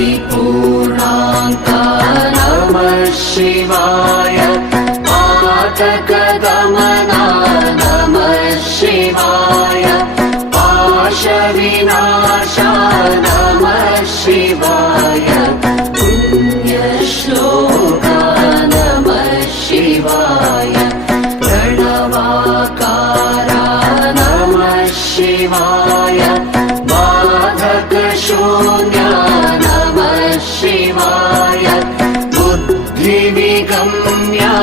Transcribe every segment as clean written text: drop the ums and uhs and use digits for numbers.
परिपूर्णाङ्का नमः शिवाय पातकदमना नमः शिवाय पाशविनाशा नमः शिवाय पुण्यश्लोका नमः शिवाय प्रणवाकारा नमः शिवाय बाधकशून्या नमः शिवाय बुद्धिविगम्या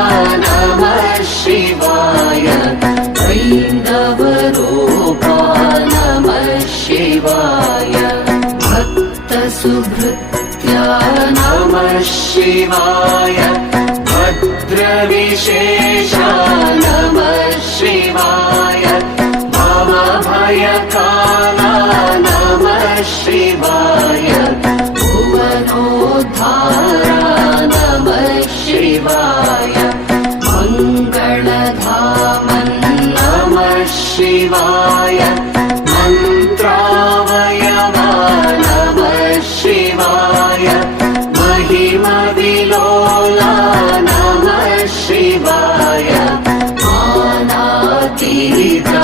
नमः शिवाय ऐन्दवरूपा नमः शिवाय भक्तसुभृत्या नमः शिवाय भद्रविशेषा नमः शिवाय भवभयकाला नमः शिवाय भुवनोद्धारा नमः शिवाय मङ्गलधामन् नमः शिवाय मन्त्रावयवा नमः शिवाय महिमविलोला नमः शिवाय मानातीता